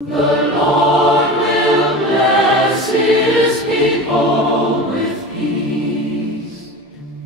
The Lord will bless his people with peace.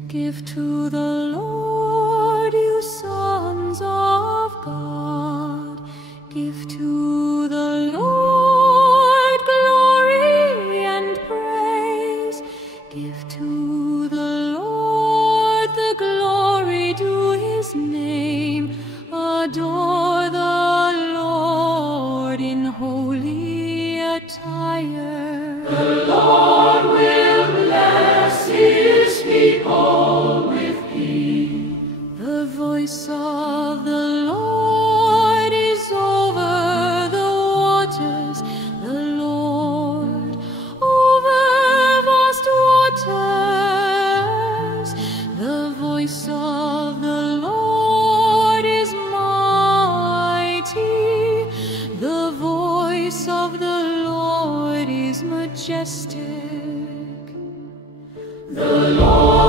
Give to the Lord, you sons of God. Give to the Lord glory and praise. Give to the Lord the glory due his name. Adore the Lord in holy attire. The Lord will bless his people with peace. The voice of the Lord is over the waters. The Lord over vast waters. The voice of the Lord is mighty. The voice of the Lord is majestic. The Lord